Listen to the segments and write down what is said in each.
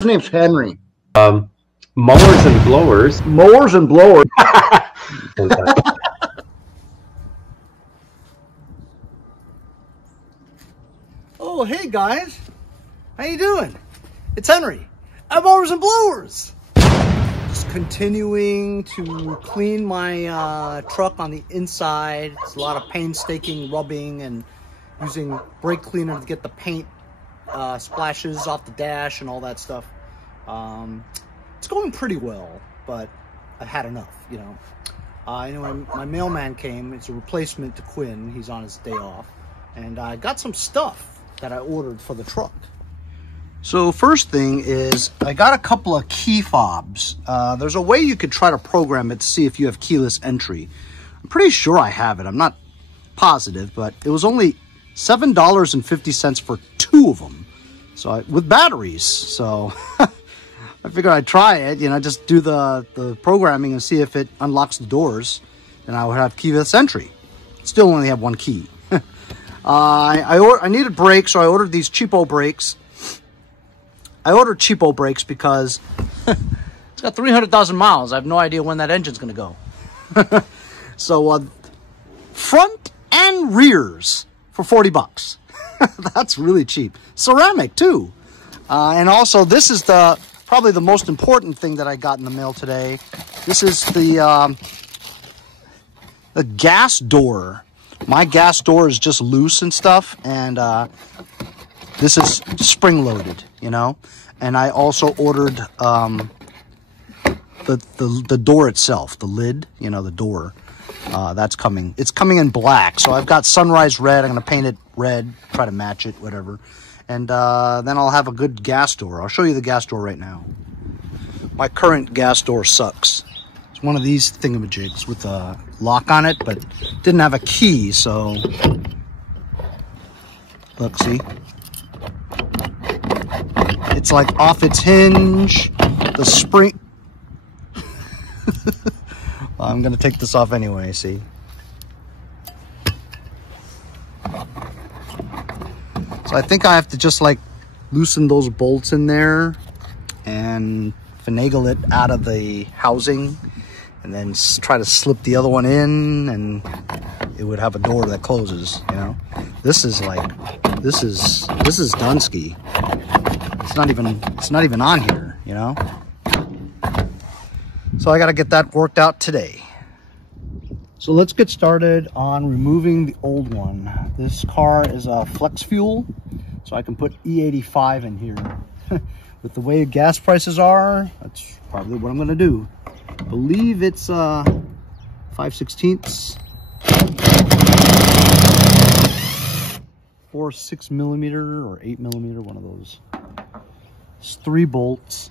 His name's Henry. Mowers and blowers. Mowers and blowers. Oh, hey guys. How you doing? It's Henry at Mowers and Blowers. Just continuing to clean my truck on the inside. It's a lot of painstaking rubbing and using brake cleaner to get the paint splashes off the dash and all that stuff. It's going pretty well, but I had enough, you know. Anyway, my mailman came. It's a replacement to Quinn. He's on his day off. And I got some stuff that I ordered for the truck. So first thing is I got a couple of key fobs. There's a way you could try to program it to see if you have keyless entry. I'm pretty sure I have it. I'm not positive, but it was only $7.50 for 2 of them. So with batteries. So I figured I'd try it, you know, just do the programming and see if it unlocks the doors. Then I would have keyless entry. Still only have 1 key. I needed brakes, so I ordered these cheapo brakes. I ordered cheapo brakes because it's got 300,000 miles. I have no idea when that engine's going to go. So front and rears for 40 bucks. That's really cheap. Ceramic too. And also this is probably the most important thing that I got in the mail today. This is the gas door. My gas door is just loose and stuff, and this is spring loaded, you know. And I also ordered the door itself, the lid, you know, the door. That's coming. It's coming in black, so I've got sunrise red. I'm gonna paint it red, try to match it, whatever. And then I'll have a good gas door. I'll show you the gas door right now. My current gas door sucks. It's one of these thingamajigs with a lock on it, but didn't have a key, so look, see? It's like off its hinge, the spring. Well, I'm gonna take this off anyway, see? So I think I have to just like loosen those bolts in there and finagle it out of the housing, and then try to slip the other one in, and it would have a door that closes, you know. This is Dunsky. It's not even on here, you know. So I got to get that worked out today. So let's get started on removing the old one. This car is a flex fuel, so I can put E85 in here. With the way gas prices are, that's probably what I'm going to do. I believe it's 5/16 or 6mm or 8mm, one of those. It's 3 bolts.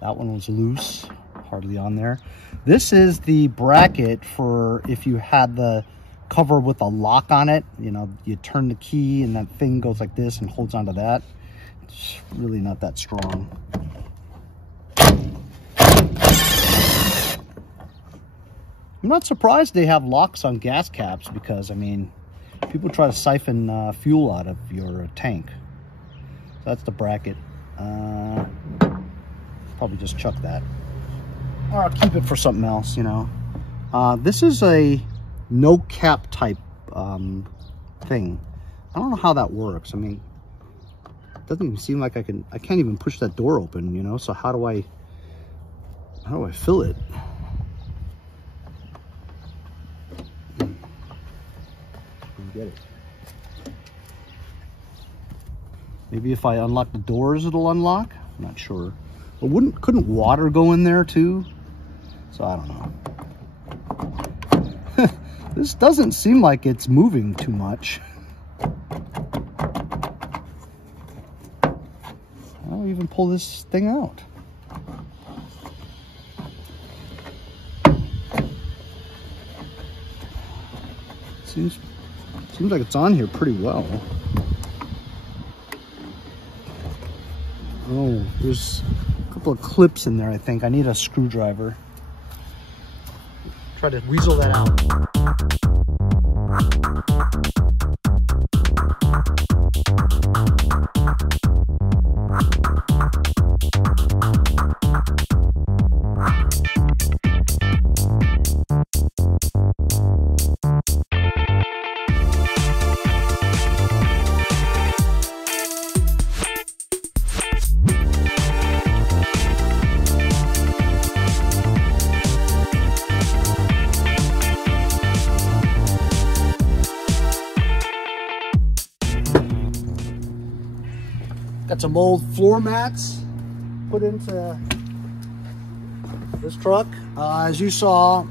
That one was loose, hardly on there. This is the bracket for if you had the cover with a lock on it. You know, you turn the key and that thing goes like this and holds onto that. It's really not that strong. I'm not surprised they have locks on gas caps because, I mean, people try to siphon fuel out of your tank. So that's the bracket. Probably just chuck that. Or I'll keep it for something else, you know. This is a no cap type thing. I don't know how that works. I mean, it doesn't even seem like I can't even push that door open, you know. So how do I fill it? Get it. Maybe if I unlock the doors it'll unlock. I'm not sure. But couldn't water go in there too? So I don't know. This doesn't seem like it's moving too much. I'll even pull this thing out. Seems like it's on here pretty well. Oh, there's a couple of clips in there, I think. I need a screwdriver. Try to weasel that out. Got some old floor mats put into this truck. As you saw,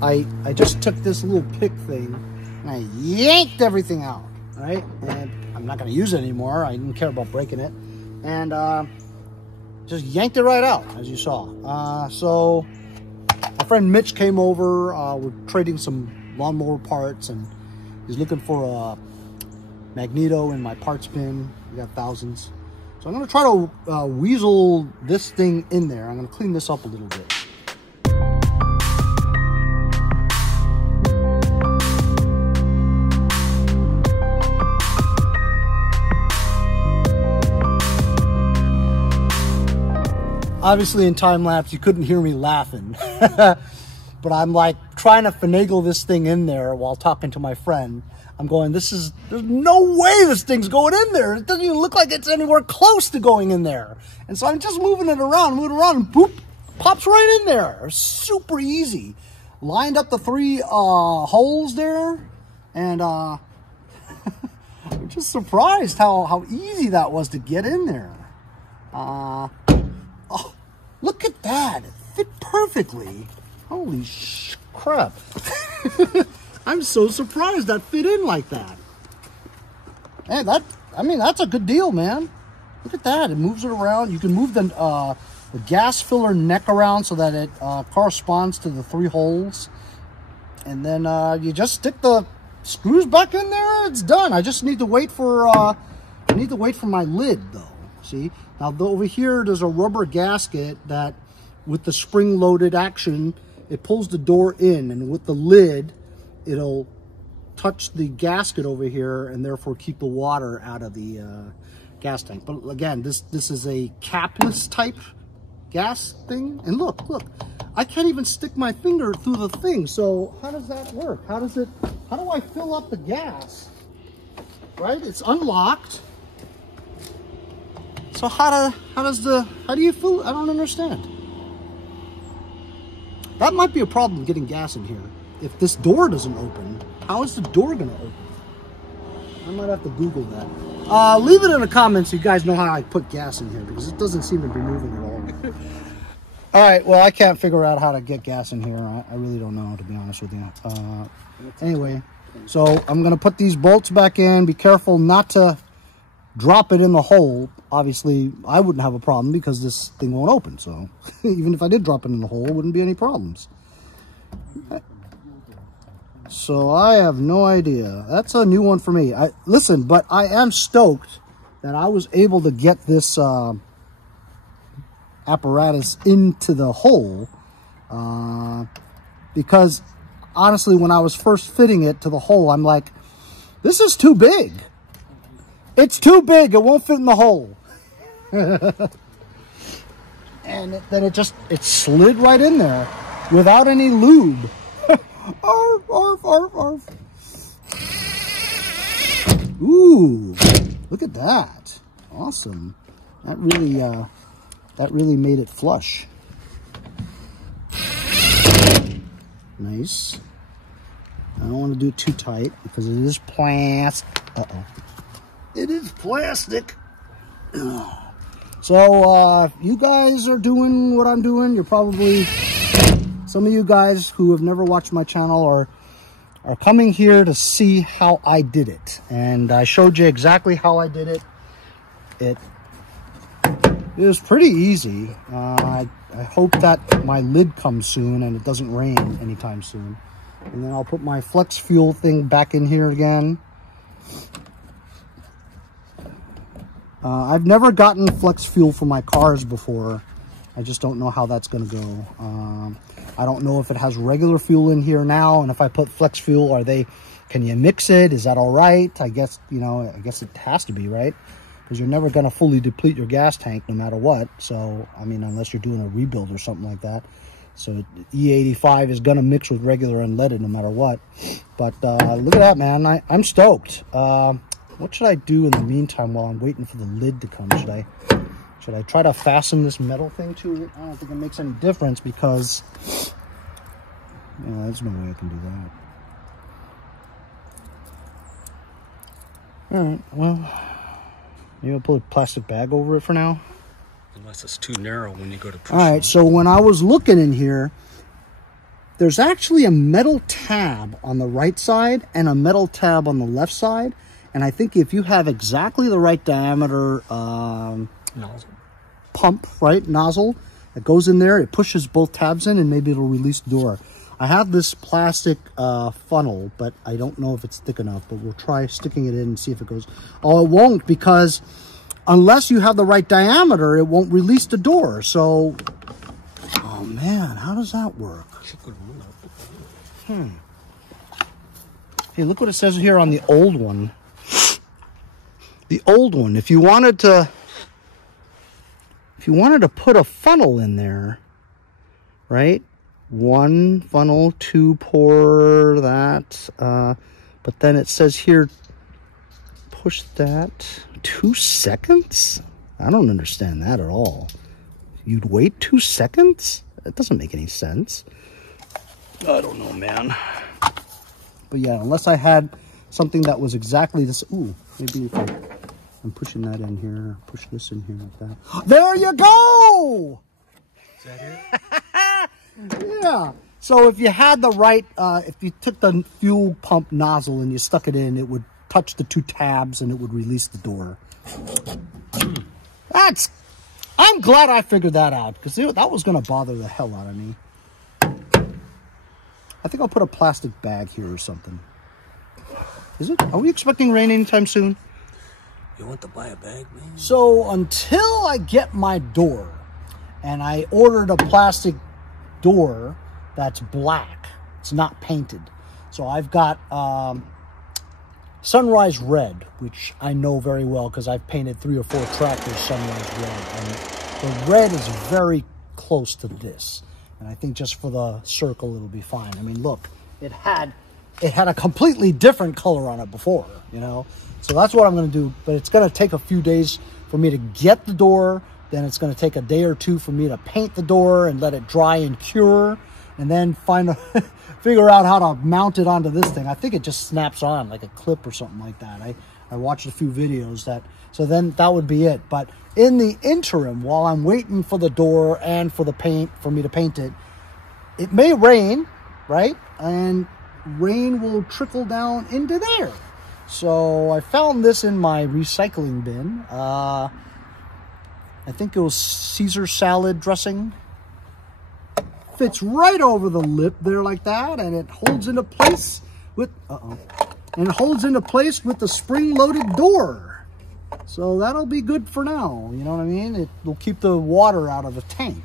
I just took this little pick thing and I yanked everything out, right? And I'm not going to use it anymore. I didn't care about breaking it. And just yanked it right out, as you saw. So my friend Mitch came over. We're trading some lawnmower parts, and he's looking for a magneto in my parts bin. We got thousands. So I'm going to try to weasel this thing in there. I'm going to clean this up a little bit. Obviously in time lapse you couldn't hear me laughing, but I'm like trying to finagle this thing in there while talking to my friend. I'm going, there's no way this thing's going in there. It doesn't even look like it's anywhere close to going in there. And so I'm just moving it around, and boop, pops right in there. Super easy. Lined up the 3 holes there, and I'm just surprised how easy that was to get in there. Oh, look at that. It fit perfectly. Holy crap. I'm so surprised that fit in like that. Hey, that's a good deal, man. Look at that. It moves it around. You can move the gas filler neck around so that it corresponds to the 3 holes. And then you just stick the screws back in there. It's done. I just need to wait for my lid, though. See? Now, over here, there's a rubber gasket that, with the spring-loaded action, it pulls the door in. And with the lid, it'll touch the gasket over here and therefore keep the water out of the gas tank. But again, this is a capless type gas thing. And look, I can't even stick my finger through the thing. So how does that work? How do I fill up the gas? Right? It's unlocked. So how do you fill? I don't understand. That might be a problem getting gas in here. If this door doesn't open, how is the door going to open? I might have to Google that. Leave it in the comments so you guys know how I put gas in here, because it doesn't seem to be moving at all. All right, well, I can't figure out how to get gas in here. I really don't know, to be honest with you. Anyway, so I'm going to put these bolts back in. Be careful not to drop it in the hole. Obviously, I wouldn't have a problem because this thing won't open. So even if I did drop it in the hole, it wouldn't be any problems. So I have no idea. That's a new one for me. Listen, but I am stoked that I was able to get this apparatus into the hole, because honestly, when I was first fitting it to the hole, I'm like, this is too big. It's too big. It won't fit in the hole. And then it slid right in there without any lube. Arf, arf, arf, arf. Ooh, look at that. Awesome. That really made it flush. Nice. I don't want to do it too tight because it is plastic. Uh-oh. It is plastic. So, if you guys are doing what I'm doing, you're probably... Some of you guys who have never watched my channel are coming here to see how I did it. And I showed you exactly how I did it. It was pretty easy. I hope that my lid comes soon and it doesn't rain anytime soon. And then I'll put my flex fuel thing back in here again. I've never gotten flex fuel for my cars before. I just don't know how that's going to go. I don't know if it has regular fuel in here now, and if I put flex fuel, can you mix it? Is that all right? I guess, I guess it has to be, right? Because you're never going to fully deplete your gas tank no matter what. So, I mean, unless you're doing a rebuild or something like that. So E85 is going to mix with regular unleaded no matter what. But look at that, man. I'm stoked. What should I do in the meantime while I'm waiting for the lid to come? Should I try to fasten this metal thing to it? I don't think it makes any difference because, there's no way I can do that. All right, well, Maybe I'll put a plastic bag over it for now. Unless it's too narrow when you go to push. All right, so when I was looking in here, there's actually a metal tab on the right side and a metal tab on the left side. And I think if you have exactly the right diameter Nozzle. pump, right, nozzle, that goes in there, it pushes both tabs in and maybe it'll release the door. I have this plastic funnel, but I don't know if it's thick enough, but we'll try sticking it in and see if it goes. Oh, it won't, because unless you have the right diameter, it won't release the door. So, oh man, how does that work? Hey, look what it says here on the old one. The old one, if you wanted to put a funnel in there, right? One funnel, two pour that, but then it says here, push that 2 seconds? I don't understand that at all. You'd wait 2 seconds? That doesn't make any sense. I don't know, man. But yeah, unless I had something that was exactly this. Ooh, maybe if I'm pushing that in here, push this in here like that. There you go! Is that it? Yeah. So if you had the right, if you took the fuel pump nozzle and you stuck it in, it would touch the 2 tabs and it would release the door. I'm glad I figured that out, because that was going to bother the hell out of me. I think I'll put a plastic bag here or something. Is it? Are we expecting rain anytime soon? You want to buy a bag, man? So until I get my door, and I ordered a plastic door that's black, it's not painted. So I've got Sunrise Red, which I know very well because I've painted 3 or 4 tractors Sunrise Red. And the red is very close to this. And I think just for the circle, it'll be fine. I mean, look, it had a completely different color on it before, you know? So that's what I'm going to do. But it's going to take a few days for me to get the door. Then it's going to take a day or 2 for me to paint the door and let it dry and cure. And then figure out how to mount it onto this thing. I think it just snaps on like a clip or something like that. I watched a few videos so then that would be it. But in the interim, while I'm waiting for the door and for the paint, for me to paint it, it may rain, right? And rain will trickle down into there. So I found this in my recycling bin. I think it was Caesar salad dressing. Fits right over the lip there like that, and it holds into place with the spring-loaded door. So that'll be good for now, you know what I mean? It will keep the water out of the tank.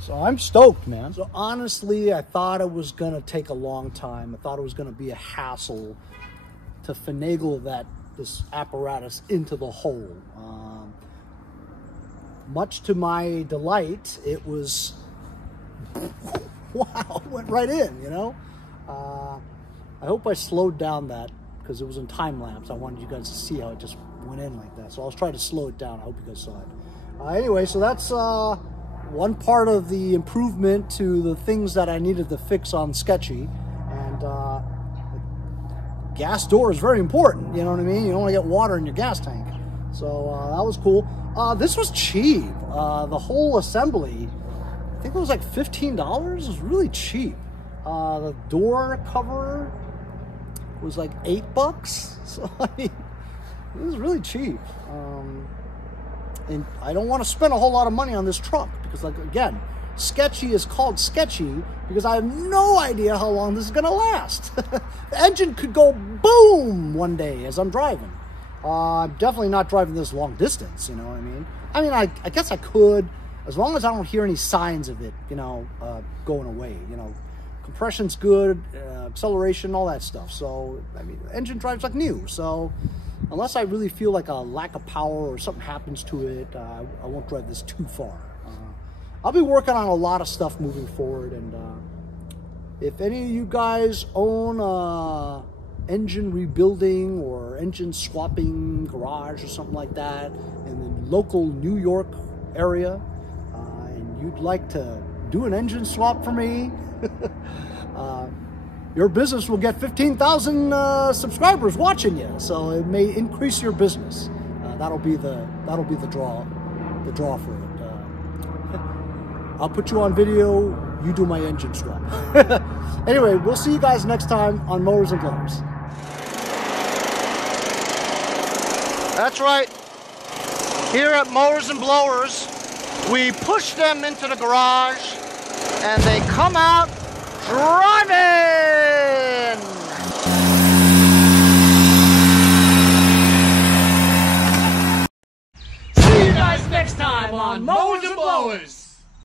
So I'm stoked, man. So honestly, I thought it was gonna take a long time. I thought it was gonna be a hassle to finagle this apparatus into the hole. Much to my delight, it was, wow, it went right in, you know? I hope I slowed down that because it was in time lapse. I wanted you guys to see how it just went in like that. So I was trying to slow it down. I hope you guys saw it. Anyway, so that's one part of the improvement to the things that I needed to fix on Sketchy. And the gas door is very important, you know what I mean? You don't want to get water in your gas tank. So that was cool. This was cheap. The whole assembly, I think it was like $15. It was really cheap. The door cover was like $8. So I mean, it was really cheap. And I don't want to spend a whole lot of money on this truck because, like, again, Sketchy is called Sketchy because I have no idea how long this is going to last. The engine could go boom one day as I'm driving. I'm definitely not driving this long distance, you know what I mean? I guess I could, as long as I don't hear any signs of it, you know, going away, you know. Compression's good, acceleration, all that stuff. So, I mean, the engine drives like new. So, unless I really feel like a lack of power or something happens to it, I won't drive this too far. I'll be working on a lot of stuff moving forward. And if any of you guys own engine rebuilding or engine swapping garage or something like that in the local New York area, and you'd like to do an engine swap for me, your business will get 15,000 subscribers watching you, so it may increase your business. that'll be the draw for it. I'll put you on video. You do my engine swap. Anyway, we'll see you guys next time on Mowers and Blowers. That's right. Here at Mowers and Blowers, we push them into the garage and they come out driving. See you guys next time on Mowers and Blowers.